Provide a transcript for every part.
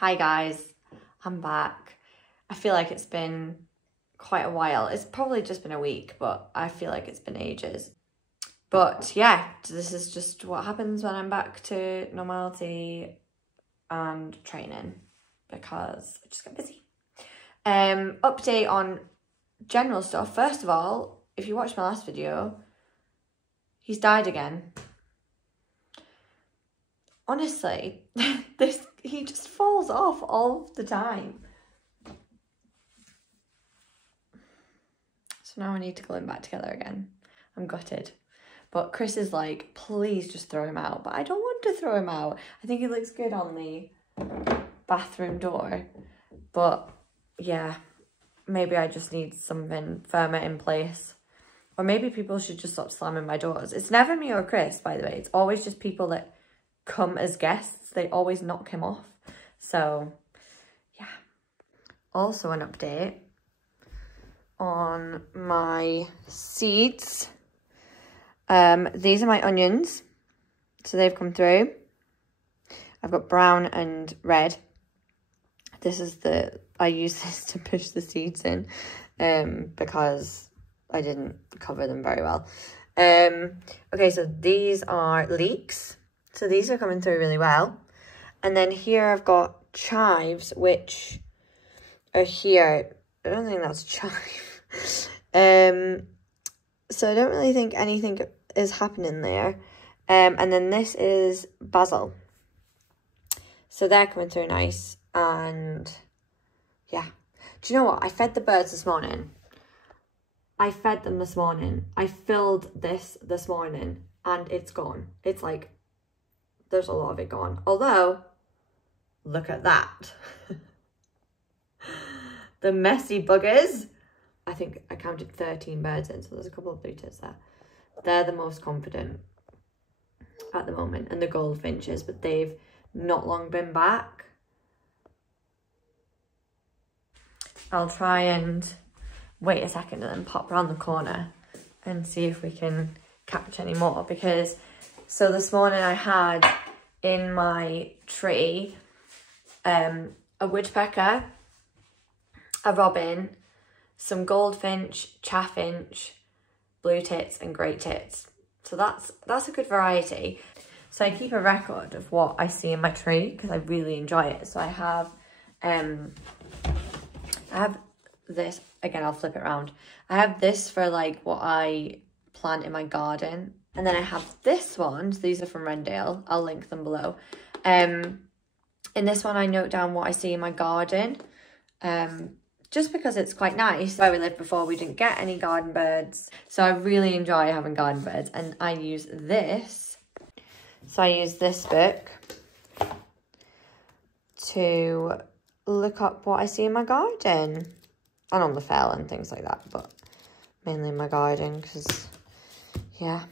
Hi guys, I'm back. I feel like it's been quite a while. It's probably just been a week, but I feel like it's been ages. But yeah, this is just what happens when I'm back to normality and training because I just get busy. Update on general stuff. First of all, if you watched my last video, he's died again. Honestly, he just falls off all the time. So now I need to glue him back together again. I'm gutted. But Chris is like, please just throw him out. But I don't want to throw him out. I think he looks good on the bathroom door. But yeah, maybe I just need something firmer in place. Or maybe people should just stop slamming my doors. It's never me or Chris, by the way. It's always just people that come as guests. They always knock him off. So yeah. Also an update on my seeds. These are my onions. So they've come through. I've got brown and red. I use this to push the seeds in because I didn't cover them very well. Okay, so these are leeks. So these are coming through really well. And then here I've got chives, which are here. I don't think that's chive. So I don't really think anything is happening there. And then this is basil. So they're coming through nice. And yeah. Do you know what? I fed the birds this morning. I fed them this morning. I filled this morning and it's gone. It's like, there's a lot of it gone. Although, look at that. The messy buggers. I think I counted 13 birds in, so there's a couple of blue tits there. They're the most confident at the moment, and the goldfinches, but they've not long been back. I'll try and wait a second and then pop around the corner and see if we can catch any more, because so this morning I had in my tree a woodpecker, a robin, some goldfinch, chaffinch, blue tits and great tits. So that's a good variety. So I keep a record of what I see in my tree because I really enjoy it. So I have this, again, I'll flip it around. I have this for like what I plant in my garden. And then I have this one. So these are from Rendale. I'll link them below. In this one, I note down what I see in my garden. Just because it's quite nice. Where we lived before, we didn't get any garden birds. So I really enjoy having garden birds. And I use this. So I use this book to look up what I see in my garden. And on the fell and things like that. But mainly in my garden because, yeah.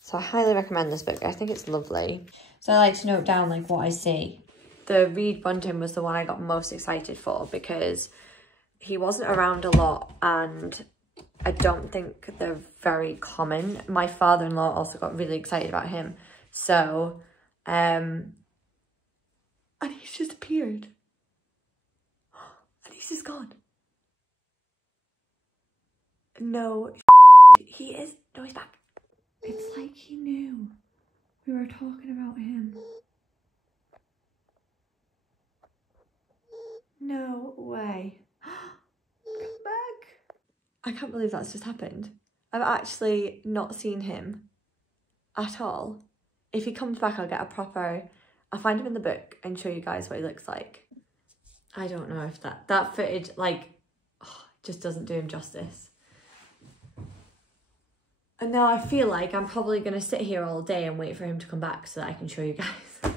So I highly recommend this book. I think it's lovely. So I like to note down like what I see. The reed bunting was the one I got most excited for because he wasn't around a lot and I don't think they're very common. My father-in-law also got really excited about him. So, and he's just appeared. And he's just gone. No, he is, no, he's back. It's like he knew we were talking about him. No way. Come back. I can't believe that's just happened. I've actually not seen him at all. If he comes back, I'll I'll find him in the book and show you guys what he looks like. I don't know if that footage, like, just doesn't do him justice. And now I feel like I'm probably going to sit here all day and wait for him to come back so that I can show you guys.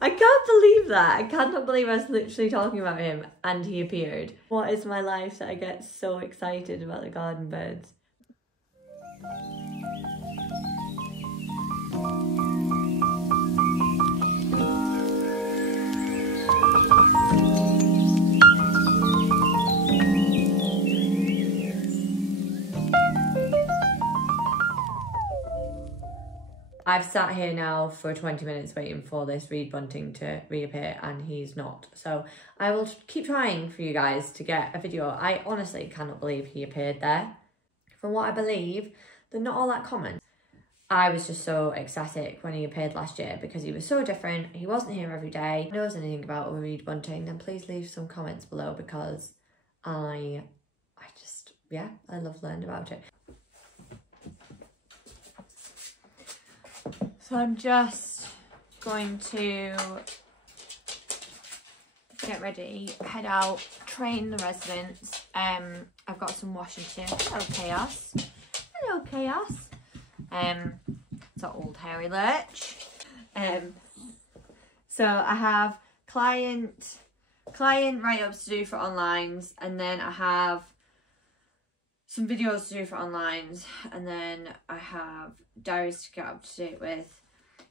I can't believe that. I cannot believe I was literally talking about him and he appeared. What is my life that I get so excited about the garden birds? I've sat here now for 20 minutes waiting for this reed bunting to reappear, and he's not. So I will keep trying for you guys to get a video. I honestly cannot believe he appeared there. From what I believe, they're not all that common. I was just so ecstatic when he appeared last year because he was so different. He wasn't here every day. If anyone knows anything about a reed bunting, then please leave some comments below, because I love learning about it. So I'm just going to get ready, head out, train the residents. I've got some washing to do. Hello, Chaos. Hello, Chaos. It's an old hairy lurch. So I have client write-ups to do for onlines, and then I have some videos to do for onlines, and then I have diaries to get up to date with,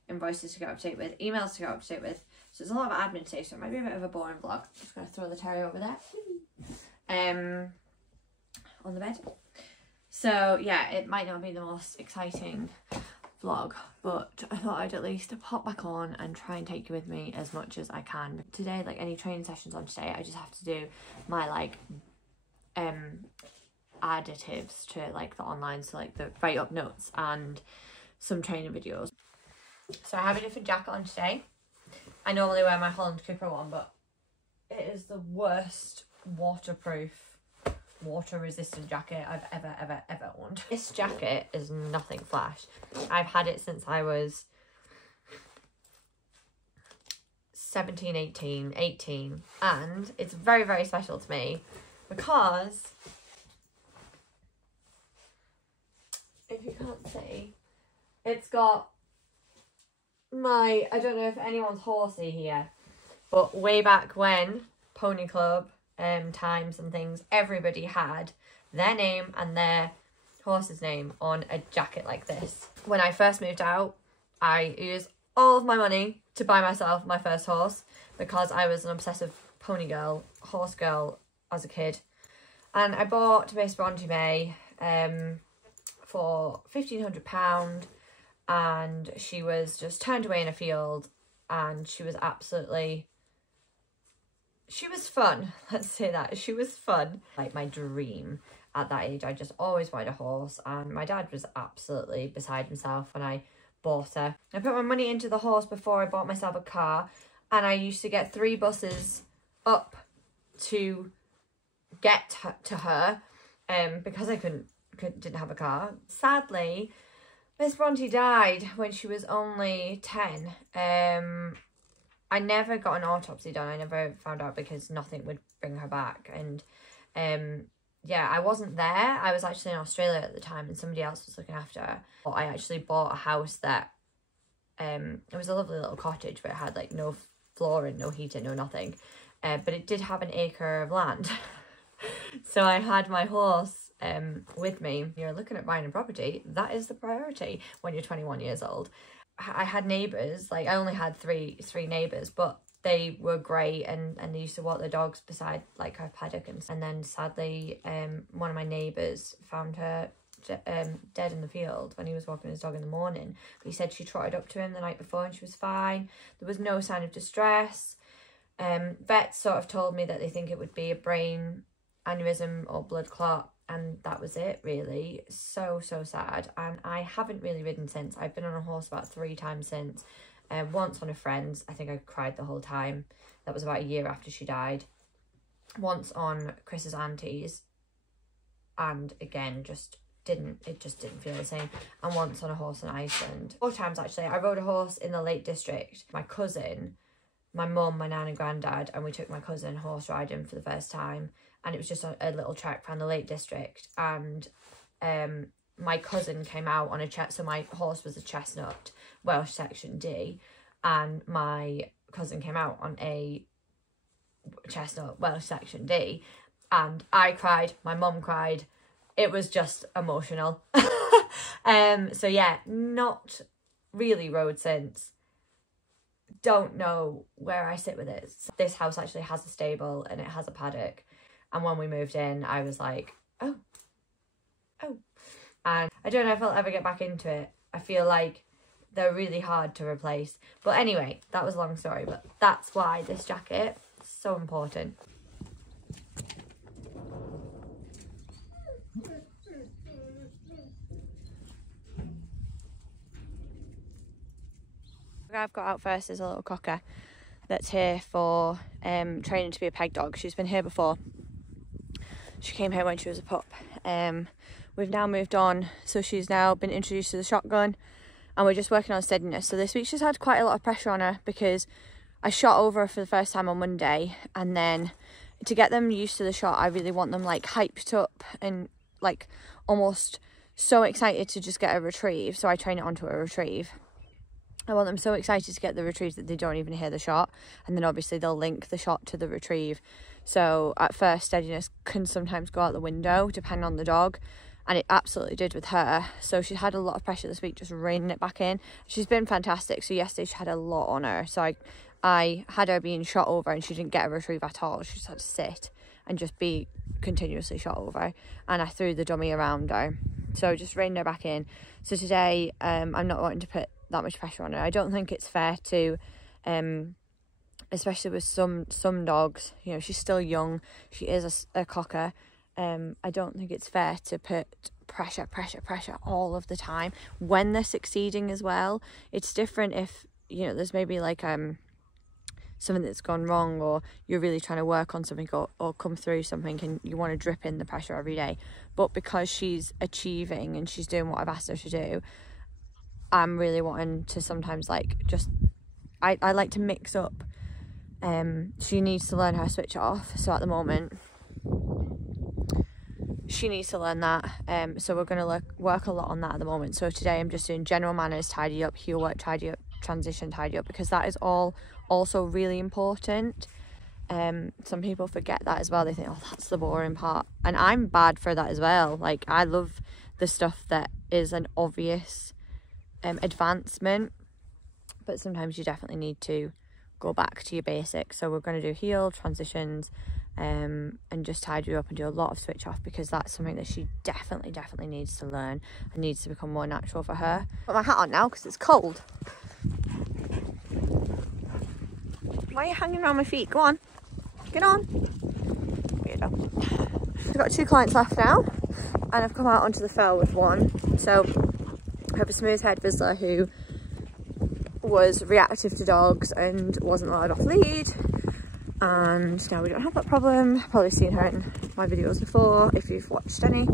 invoices to get up to date with, emails to get up to date with. So there's a lot of admin today, so it might be a bit of a boring vlog. I'm just going to throw the terrier over there on the bed. So yeah, it might not be the most exciting vlog, but I thought I'd at least pop back on and try and take you with me as much as I can. Today, like any training sessions on today, I just have to do my like additives to like the online, so like the write up notes and some training videos. So I have a different jacket on today. I normally wear my Holland Cooper one, but it is the worst waterproof, water resistant jacket I've ever owned. This jacket is nothing flash. I've had it since I was 17, 18, and it's very, very special to me because, if you can't see, it's got my, I don't know if anyone's horsey here, but way back when, Pony Club times and things, everybody had their name and their horse's name on a jacket like this. When I first moved out, I used all of my money to buy myself my first horse because I was an obsessive pony girl, horse girl as a kid. And I bought Miss Bronte May for £1,500, and she was just turned away in a field, and she was absolutely, she was fun, let's say that. She was fun. Like my dream at that age, I just always wanted a horse, and my dad was absolutely beside himself when I bought her. I put my money into the horse before I bought myself a car, and I used to get 3 buses up to get to her because I didn't have a car. Sadly, Miss Bronte died when she was only 10. I never got an autopsy done. I never found out because nothing would bring her back. And yeah, I wasn't there. I was actually in Australia at the time, and somebody else was looking after her. But I actually bought a house that, it was a lovely little cottage, but it had like no flooring, no heating, no nothing. But it did have an acre of land. So I had my horse with me. You're looking at buying a property, that is the priority when you're 21 years old. I had neighbours, like I only had three neighbours, but they were great, and they used to walk their dogs beside like her paddock. And then sadly, one of my neighbours found her dead in the field when he was walking his dog in the morning. But he said she trotted up to him the night before and she was fine. There was no sign of distress. Vets sort of told me that they think it would be a brain aneurysm or blood clot, and that was it really. So sad. And I haven't really ridden since. I've been on a horse about 3 times since. Once on a friend's, I think I cried the whole time. That was about a year after she died. Once on Chris's auntie's, and again it just didn't feel the same. And once on a horse in Iceland. 4 times actually. I rode a horse in the Lake District. My cousin, my mum, my nan and granddad, and we took my cousin horse riding for the first time, and it was just a little trek around the Lake District. And my cousin came out on a so my horse was a chestnut, Welsh section D, and my cousin came out on a chestnut, Welsh section D, and I cried, my mum cried. It was just emotional. So yeah, not really rode since. Don't know where I sit with it. This house actually has a stable and it has a paddock, and when we moved in I was like, oh, and I don't know if I'll ever get back into it. I feel like they're really hard to replace. But anyway, that was a long story, but that's why this jacket is so important. I've got out first is a little cocker that's here for training to be a peg dog. She's been here before. She came here when she was a pup. We've now moved on, so she's now been introduced to the shotgun and we're just working on steadiness. So this week she's had quite a lot of pressure on her because I shot over her for the first time on Monday, and then to get them used to the shot, I really want them like hyped up and like almost so excited to just get a retrieve. So I train it onto a retrieve. I want them so excited to get the retrieve that they don't even hear the shot, and then obviously they'll link the shot to the retrieve. So at first steadiness can sometimes go out the window depending on the dog, and it absolutely did with her. So she had a lot of pressure this week, just reining it back in. She's been fantastic. So yesterday she had a lot on her, so I had her being shot over and she didn't get a retrieve at all. She just had to sit and just be continuously shot over, and I threw the dummy around her, so just reined her back in. So today I'm not wanting to put that much pressure on her. I don't think it's fair to especially with some dogs, you know, she's still young, she is a cocker. I don't think it's fair to put pressure all of the time when they're succeeding as well. It's different if, you know, there's maybe like something that's gone wrong, or you're really trying to work on something or come through something and you want to drip in the pressure every day. But because she's achieving and she's doing what I've asked her to do, I'm really wanting to sometimes like just I like to mix up. She needs to learn how to switch off, so at the moment she needs to learn that, so we're going to work a lot on that at the moment. So today I'm just doing general manners, tidy up, heel work, tidy up, transition, tidy up, because that is all also really important. Some people forget that as well. They think, oh, that's the boring part, and I'm bad for that as well. Like, I love the stuff that is an obvious advancement, but sometimes you definitely need to go back to your basics. So we're going to do heel, transitions, and just tidy you up and do a lot of switch off, because that's something that she definitely needs to learn and needs to become more natural for her. Put my hat on now because it's cold. Why are you hanging around my feet? Go on, get on. Weirdo. I've got 2 clients left now, and I've come out onto the fell with one. So I have a smooth head visitor who was reactive to dogs and wasn't allowed off lead, and now we don't have that problem. Probably seen her in my videos before if you've watched any.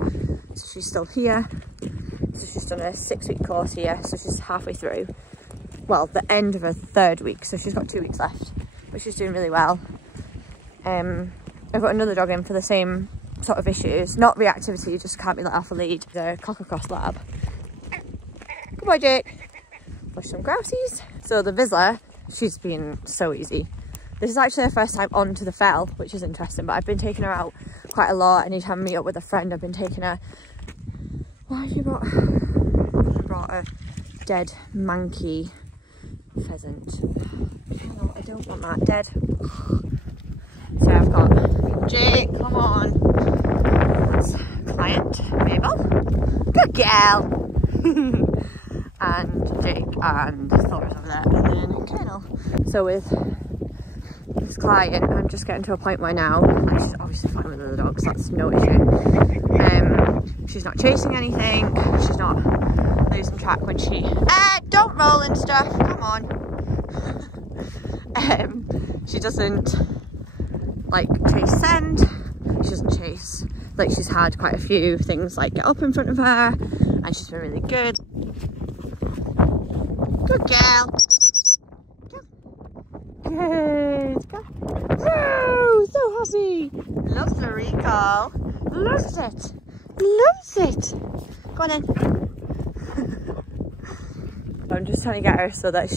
So she's still here. So she's done a 6-week course here, so she's halfway through, well, the end of her 3rd week, so she's got 2 weeks left, but she's doing really well. I've got another dog in for the same sort of issues, not reactivity, just can't be let off a lead. The Cocker Cross Lab. Good boy, Jake. Push some grousies. So the Vizsla, she's been so easy. This is actually her first time onto the fell, which is interesting, but I've been taking her out quite a lot. Anytime I meet up with a friend, I've been taking her. Why have you brought? I brought a dead manky pheasant. Oh, I don't want that dead. So I've got Jake, come on. That's client, Mabel. Good girl. And Jake and Thor's over there, and then Colonel. So with this client, I'm just getting to a point where now, like, she's obviously fine with other dogs, that's no issue. She's not chasing anything, she's not losing track when she, don't roll and stuff, come on. She doesn't like chase scent, she doesn't chase, like, she's had quite a few things like get up in front of her, and she's been really good. Good girl. Good. Go. Woo! So happy. Loves the recall. Loves it. Loves it. Go on then. I'm just trying to get her so that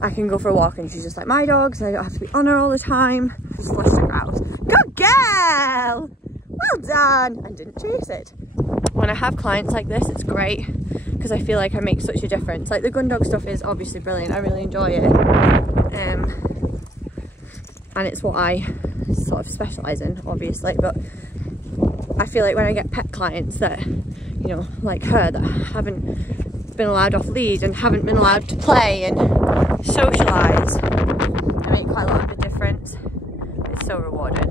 I can go for a walk and she's just like my dog, so I don't have to be on her all the time. Just flushed her Grouse. Good girl. Well done. And didn't chase it. When I have clients like this, it's great because I feel like I make such a difference. Like, the gun dog stuff is obviously brilliant, I really enjoy it, and it's what I sort of specialise in, obviously, but I feel like when I get pet clients that, you know, like her, that haven't been allowed off lead and haven't been allowed to play and socialise. They make quite a lot of a difference. It's so rewarding.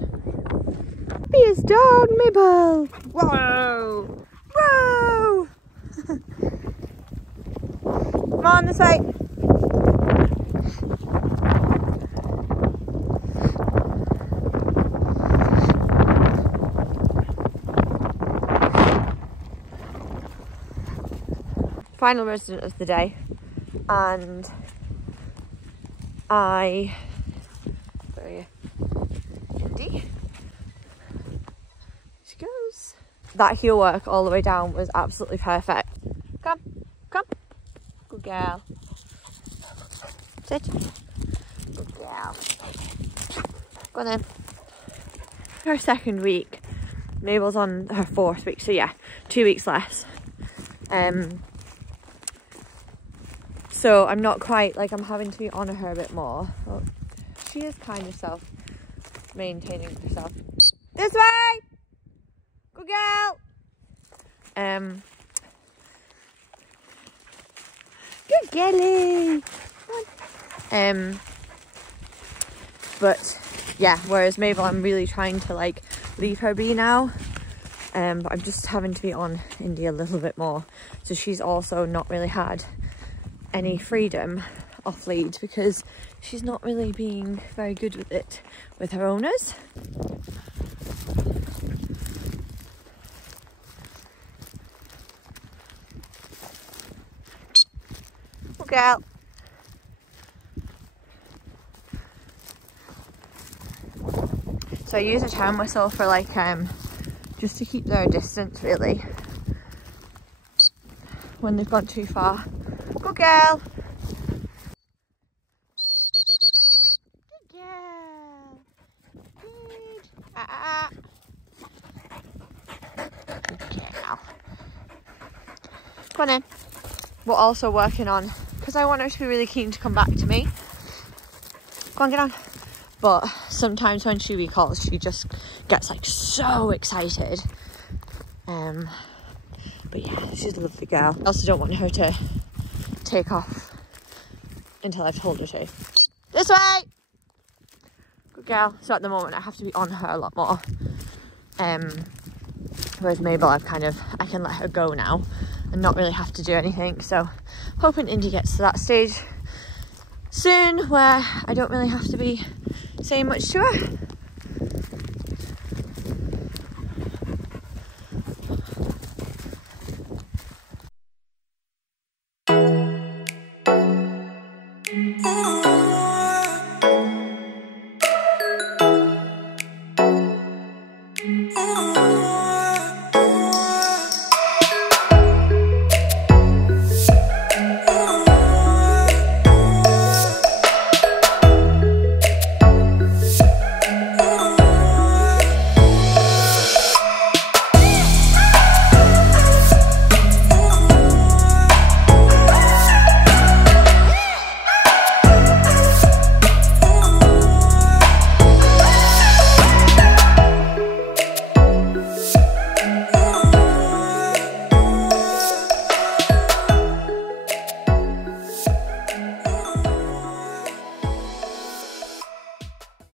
Happiest dog, Mabel! Whoa! Whoa! Come on, this way! Final resident of the day, and where are you? Indy? She goes. That heel work all the way down was absolutely perfect. Come, come. Good girl. Sit. Good girl. Go on then. Her second week. Mabel's on her 4th week, so yeah, 2 weeks less. So I'm not quite, like, I'm having to be on her a bit more. Well, she is kind of self-maintaining herself. This way! Good girl! Good girlie! But yeah, whereas Mabel, I'm really trying to, like, leave her be now. But I'm just having to be on Indy a little bit more. So she's also not really had any freedom off lead because she's not really being very good with it with her owners. Good girl. So I use a town whistle for, like, just to keep their distance, really, when they've gone too far. Good girl. Good girl. Good. Good girl. Come on in. We're also working on, because I want her to be really keen to come back to me. Go on, get on. But sometimes when she recalls, she just gets, like, so excited. But yeah, she's a lovely girl. I also don't want her to take off until I've told her to. This way! Good girl. So at the moment I have to be on her a lot more. Whereas Mabel, I can let her go now and not really have to do anything. So hoping Indy gets to that stage soon where I don't really have to be saying much to her.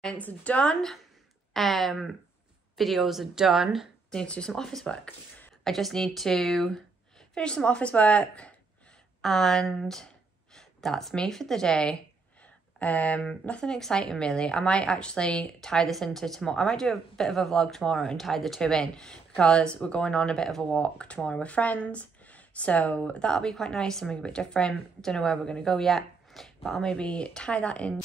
It's done. Videos are done. I need to do some office work. I just need to finish some office work and that's me for the day. Nothing exciting really. I might actually tie this into tomorrow. I might do a bit of a vlog tomorrow and tie the two in because we're going on a bit of a walk tomorrow with friends. So that'll be quite nice, something a bit different. Don't know where we're going to go yet, but I'll maybe tie that in.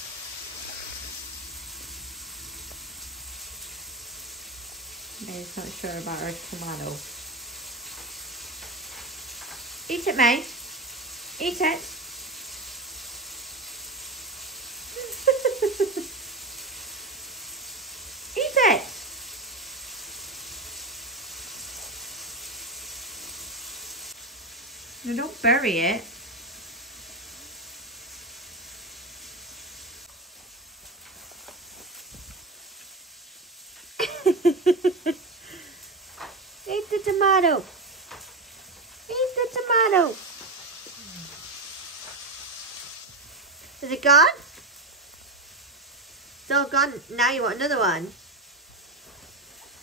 May's not sure about her tomato. Eat it, May. Eat it. Eat it. No, don't bury it. Eat the tomato. Eat the tomato. It's all gone. Now you want another one.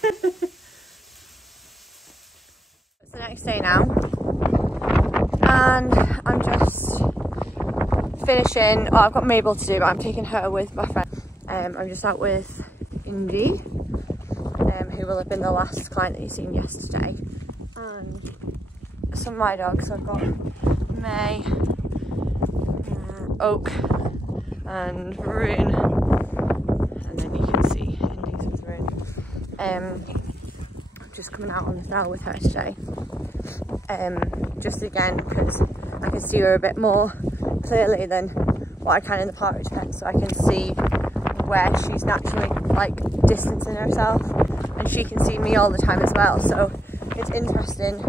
It's the next day now. And I'm just finishing. Well, I've got Mabel to do, but I'm taking her with my friend. I'm just out with Indy, who will have been the last client that you've seen yesterday. And some of my dogs. So I've got May, Oak, and Rune. And then you can see Indy's with Rune. Just coming out on the fell with her today. Just again, because I can see her a bit more clearly than what I can in the partridge pen, so I can see where she's naturally like distancing herself, and she can see me all the time as well. So it's interesting.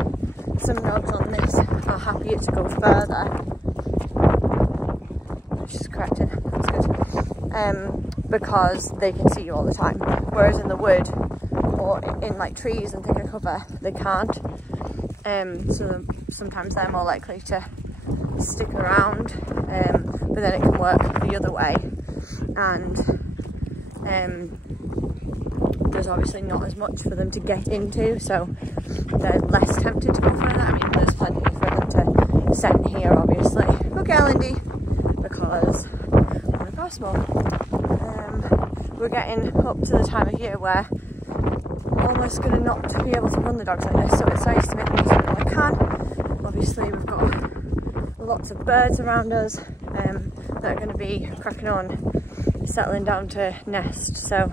Some dogs on this are happier to go further. She's corrected, that's good. Because they can see you all the time, whereas in the wood or in like trees and thicker cover, they can't. So sometimes they're more likely to stick around, but then it can work the other way, and there's obviously not as much for them to get into, so they're less tempted to go further. I mean, there's plenty for them to send here, obviously. Okay, Lindy, because I'm gonna pass more. We're getting up to the time of year where I'm almost gonna not be able to run the dogs like this, so it's nice to make the most of it while I can. Obviously, we've got lots of birds around us that are going to be cracking on, settling down to nest, so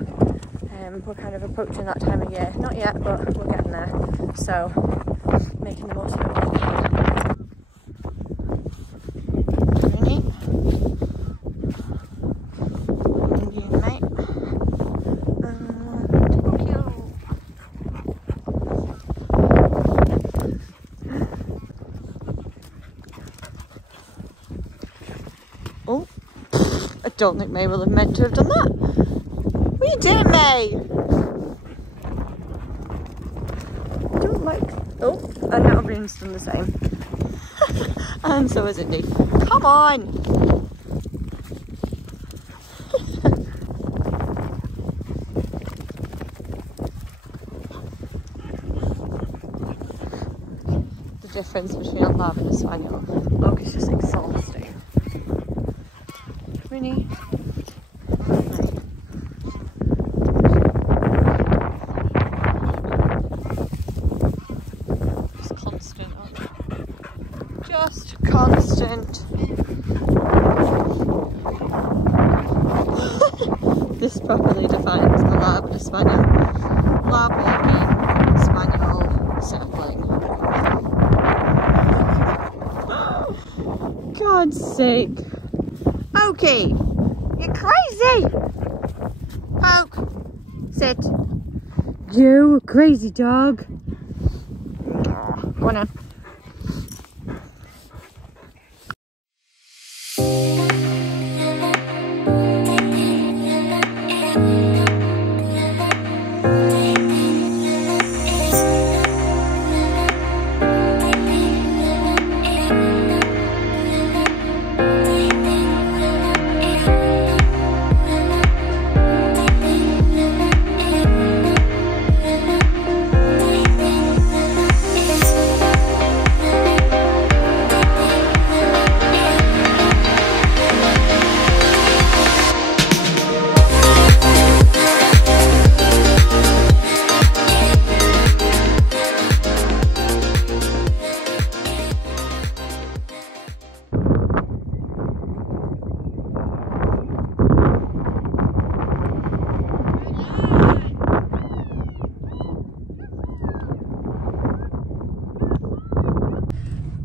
we're kind of approaching that time of year. Not yet, but we're getting there, so making the most of it while we can. Very neat. Indian mate. Oh, I don't think May will have meant to have done that. What are you doing, May? I don't like... Oh, and now Rune's done the same. And so is Indy. Come on! The difference between a lab and a spaniel. Oak is just exhausting. Really? Just constant. Just constant. This properly defines a lab and a spaniel. Lab walking, spaniel circling. God's sake. Oakie, you're crazy! Oak, sit. You crazy dog. Go on then.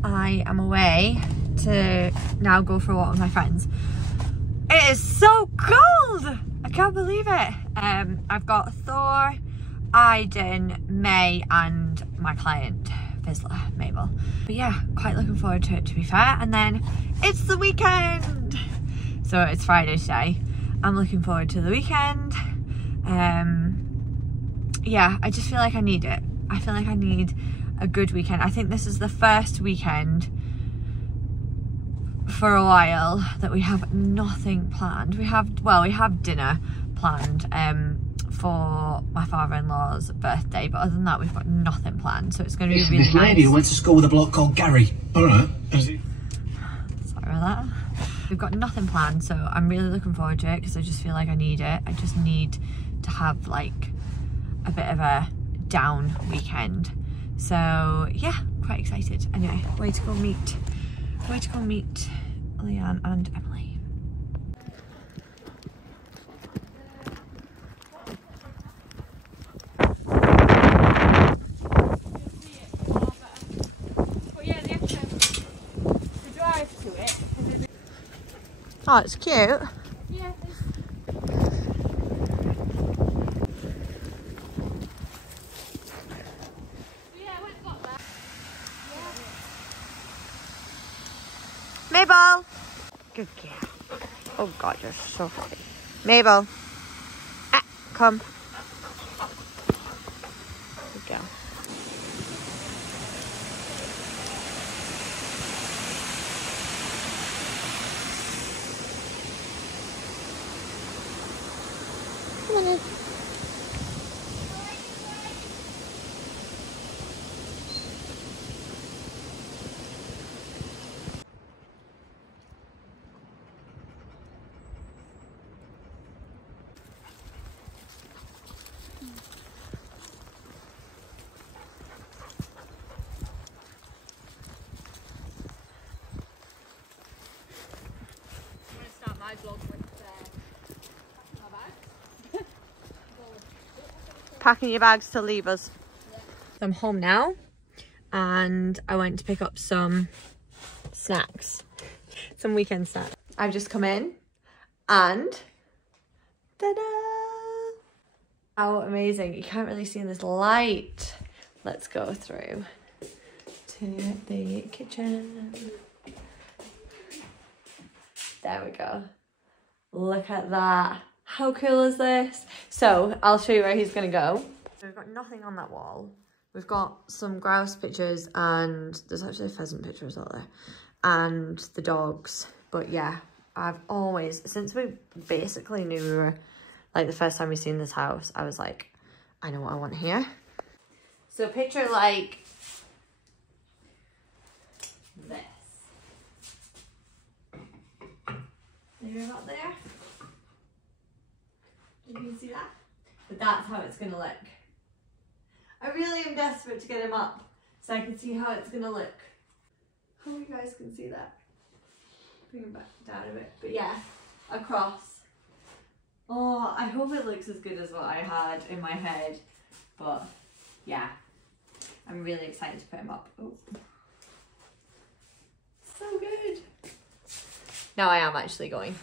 I am away to now go for a walk with my friends. It is so cold! I can't believe it. I've got Thor, Aiden, May and my client, Fizzler, Mabel. But yeah, quite looking forward to it, to be fair. And then it's the weekend! So it's Friday today. I'm looking forward to the weekend. Yeah, I just feel like I need it. I feel like I need a good weekend. I think this is the first weekend for a while that we have nothing planned. We have dinner, planned for my father-in-law's birthday, but other than that we've got nothing planned, so it's going to be really nice. This lady who went to school with a bloke called Gary. Alright. Sorry about that. We've got nothing planned, so I'm really looking forward to it because I just feel like I need it. I just need to have like a bit of a down weekend. So yeah, quite excited. Anyway, way to go meet Leanne and Emily. Oh, it's cute. Yeah. Mabel! Good girl. Oh God, you're so funny. Mabel. Ah, come. Good girl. Come on in. My vlog with my bags. Packing your bags to leave us. Yeah. I'm home now and I went to pick up some snacks, some weekend snacks. I've just come in and ta-da! How amazing. You can't really see in this light. Let's go through to the kitchen. There we go. Look at that. How cool is this? So I'll show you where he's gonna go. So we've got nothing on that wall. We've got some grouse pictures and there's actually a pheasant picture as well there. And the dogs. But yeah, I've always, since we basically knew we were, like the first time we seen this house, I was like, I know what I want here. So picture like this. Maybe about there. You can see that? But that's how it's gonna look. I really am desperate to get him up so I can see how it's gonna look. Hope you guys can see that. Bring him back down a bit. But yeah, across. Oh, I hope it looks as good as what I had in my head. But yeah, I'm really excited to put him up. Oh. So good. Now I am actually going.